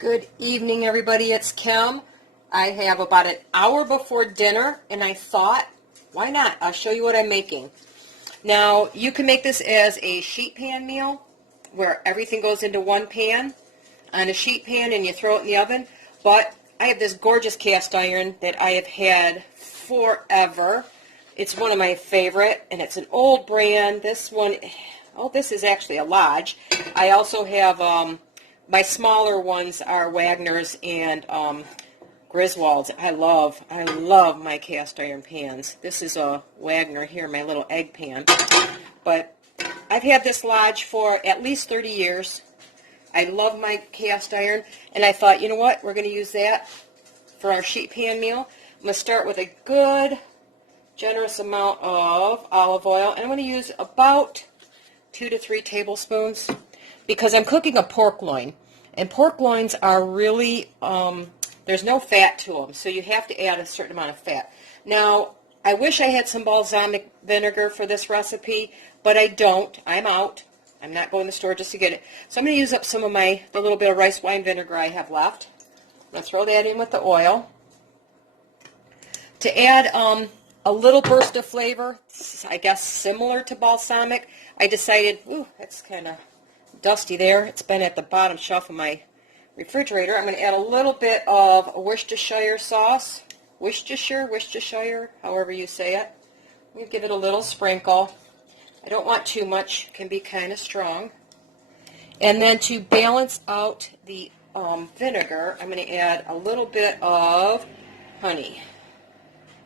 Good evening, everybody. It's Kim. I have about an hour before dinner, and I thought, why not? I'll show you what I'm making. Now, you can make this as a sheet pan meal, where everything goes into one pan on a sheet pan, and you throw it in the oven. But I have this gorgeous cast iron that I have had forever. It's one of my favorite, and it's an old brand. This one, oh, this is actually a Lodge. I also have my smaller ones are Wagner's and Griswold's. I love my cast iron pans. This is a Wagner here, my little egg pan. But I've had this Lodge for at least 30 years. I love my cast iron, and I thought, you know what, we're going to use that for our sheet pan meal. I'm going to start with a good, generous amount of olive oil, and I'm going to use about 2 to 3 tablespoons because I'm cooking a pork loin. And pork loins are really, there's no fat to them, so you have to add a certain amount of fat. Now, I wish I had some balsamic vinegar for this recipe, but I don't. I'm out. I'm not going to the store just to get it. So I'm going to use up some of the little bit of rice wine vinegar I have left. I'm going to throw that in with the oil. To add a little burst of flavor, I guess similar to balsamic, I decided, ooh, that's kind of dusty there. It's been at the bottom shelf of my refrigerator. I'm going to add a little bit of Worcestershire sauce. Worcestershire, however you say it. I'm going to give it a little sprinkle. I don't want too much. It can be kind of strong. And then to balance out the vinegar, I'm going to add a little bit of honey,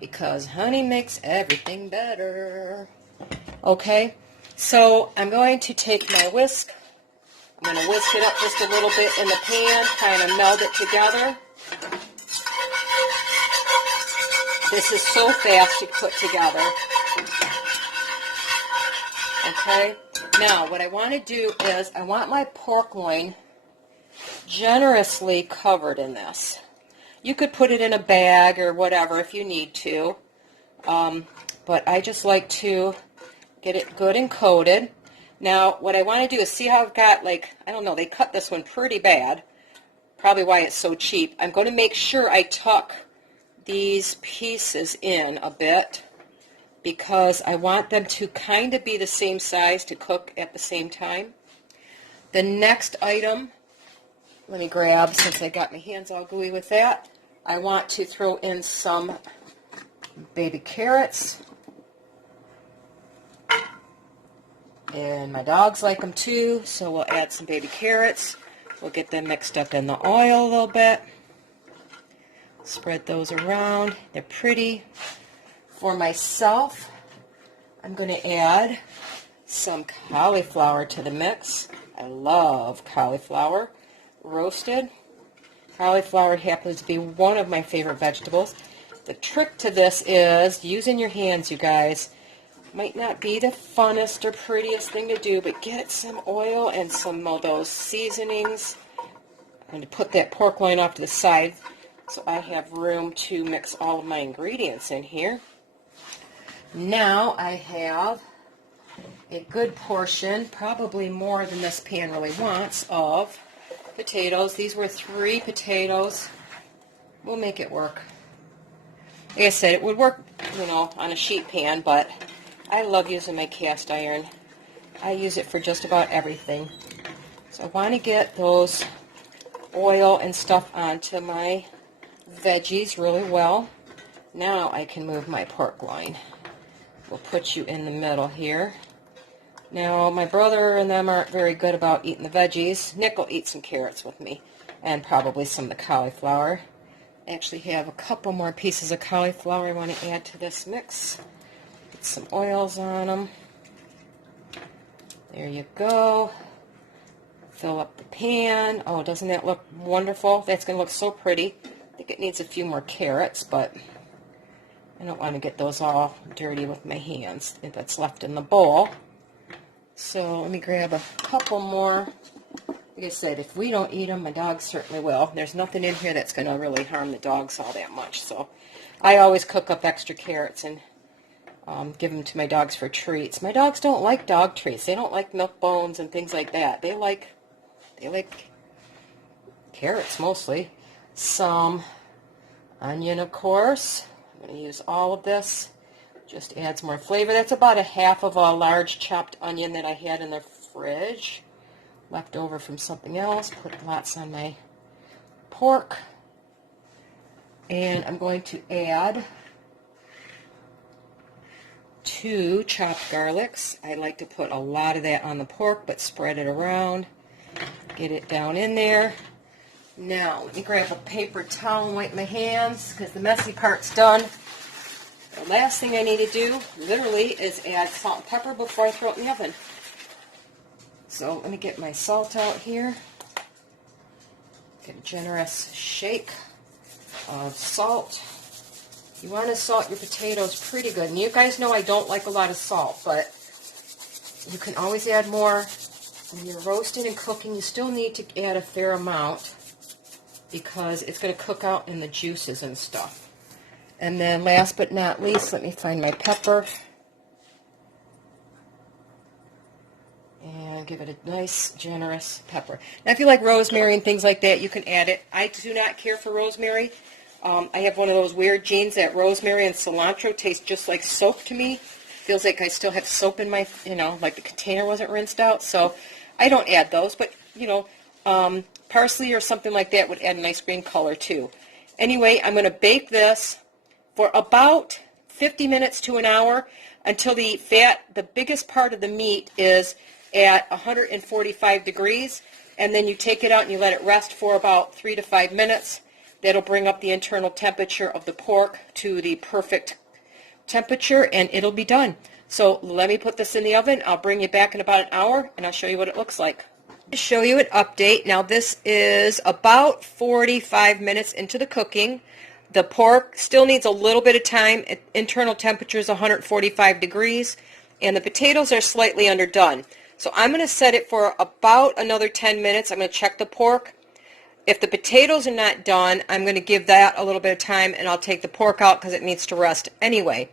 because honey makes everything better. Okay, so I'm going to take my whisk. I'm going to whisk it up just a little bit in the pan, kind of meld it together. This is so fast to put together. Okay, now what I want to do is I want my pork loin generously covered in this. You could put it in a bag or whatever if you need to, but I just like to get it good and coated. Now, what I want to do is see how I've got, like, I don't know, they cut this one pretty bad, probably why it's so cheap. I'm going to make sure I tuck these pieces in a bit because I want them to kind of be the same size to cook at the same time. The next item, let me grab, since I got my hands all gooey with that, I want to throw in some baby carrots. And my dogs like them too, so we'll add some baby carrots. We'll get them mixed up in the oil a little bit. Spread those around. They're pretty. For myself, I'm going to add some cauliflower to the mix. I love cauliflower. Roasted. Cauliflower happens to be one of my favorite vegetables. The trick to this is using your hands, you guys. Might not be the funnest or prettiest thing to do, but get some oil and some of those seasonings. I'm going to put that pork loin off to the side so I have room to mix all of my ingredients in here. Now I have a good portion, probably more than this pan really wants, of potatoes. These were 3 potatoes. We'll make it work. Like I said, it would work, you know, on a sheet pan, but I love using my cast iron. I use it for just about everything. So I want to get those oil and stuff onto my veggies really well. Now I can move my pork loin. We'll put you in the middle here. Now, my brother and them aren't very good about eating the veggies. Nick will eat some carrots with me, and probably some of the cauliflower. I actually have a couple more pieces of cauliflower I want to add to this mix. Get some oils on them. There you go. Fill up the pan. Oh, doesn't that look wonderful? That's going to look so pretty. I think it needs a few more carrots, but I don't want to get those all dirty with my hands that's left in the bowl. So let me grab a couple more. Like I said, if we don't eat them, my dogs certainly will. There's nothing in here that's going to really harm the dogs all that much. So I always cook up extra carrots and give them to my dogs for treats. My dogs don't like dog treats. They don't like milk bones and things like that. They like carrots mostly. Some onion, of course. I'm going to use all of this. Just adds more flavor. That's about a half of a large chopped onion that I had in the fridge. Left over from something else. Put lots on my pork. And I'm going to add 2 chopped garlics. I like to put a lot of that on the pork, but spread it around. Get it down in there. Now, let me grab a paper towel and wipe my hands because the messy part's done. The last thing I need to do, literally, is add salt and pepper before I throw it in the oven. So let me get my salt out here. Get a generous shake of salt. You want to salt your potatoes pretty good. And you guys know I don't like a lot of salt, but you can always add more. When you're roasting and cooking, you still need to add a fair amount because it's going to cook out in the juices and stuff. And then last but not least, let me find my pepper. And give it a nice, generous pepper. Now, if you like rosemary and things like that, you can add it. I do not care for rosemary. I have one of those weird genes that rosemary and cilantro taste just like soap to me. Feels like I still have soap in my, like the container wasn't rinsed out. So I don't add those. But, parsley or something like that would add a nice green color too. Anyway, I'm going to bake this for about 50 minutes to an hour until the fat, the biggest part of the meat, is at 145 degrees. And then you take it out and you let it rest for about 3 to 5 minutes. That'll bring up the internal temperature of the pork to the perfect temperature, and it'll be done. So let me put this in the oven. I'll bring you back in about an hour, and I'll show you what it looks like. To show you an update, now this is about 45 minutes into the cooking. The pork still needs a little bit of time. Internal temperature is 145 degrees, and the potatoes are slightly underdone. So I'm going to set it for about another 10 minutes. I'm going to check the pork. If the potatoes are not done, I'm going to give that a little bit of time, and I'll take the pork out because it needs to rest anyway.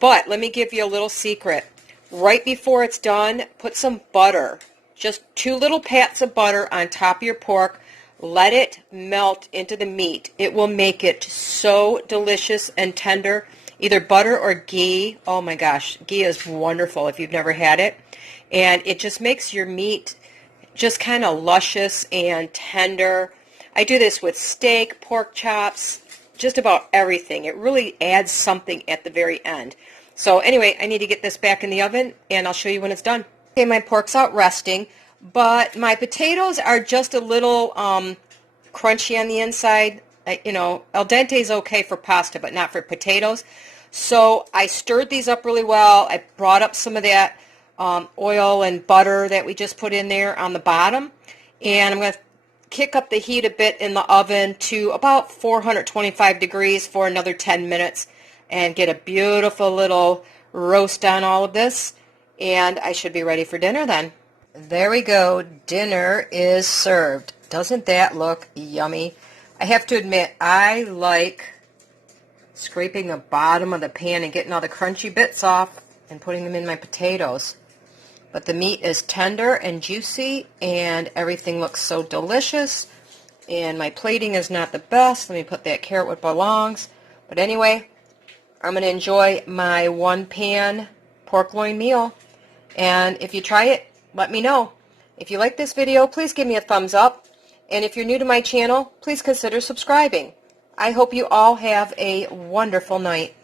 But let me give you a little secret. Right before it's done, put some butter, just 2 little pats of butter on top of your pork. Let it melt into the meat. It will make it so delicious and tender. Either butter or ghee. Oh my gosh, ghee is wonderful if you've never had it. And it just makes your meat just kind of luscious and tender. I do this with steak, pork chops, just about everything. It really adds something at the very end. So anyway, I need to get this back in the oven, and I'll show you when it's done. Okay, my pork's out resting, but my potatoes are just a little crunchy on the inside. Al dente is okay for pasta, but not for potatoes. So I stirred these up really well. I brought up some of that oil and butter that we just put in there on the bottom, and I'm going to kick up the heat a bit in the oven to about 425 degrees for another 10 minutes and get a beautiful little roast on all of this, and I should be ready for dinner then. There we go. Dinner is served. Doesn't that look yummy? I have to admit, I like scraping the bottom of the pan and getting all the crunchy bits off and putting them in my potatoes. But the meat is tender and juicy, and everything looks so delicious. And my plating is not the best. Let me put that carrot where it belongs. But anyway, I'm going to enjoy my one-pan pork loin meal. And if you try it, let me know. If you like this video, please give me a thumbs up. And if you're new to my channel, please consider subscribing. I hope you all have a wonderful night.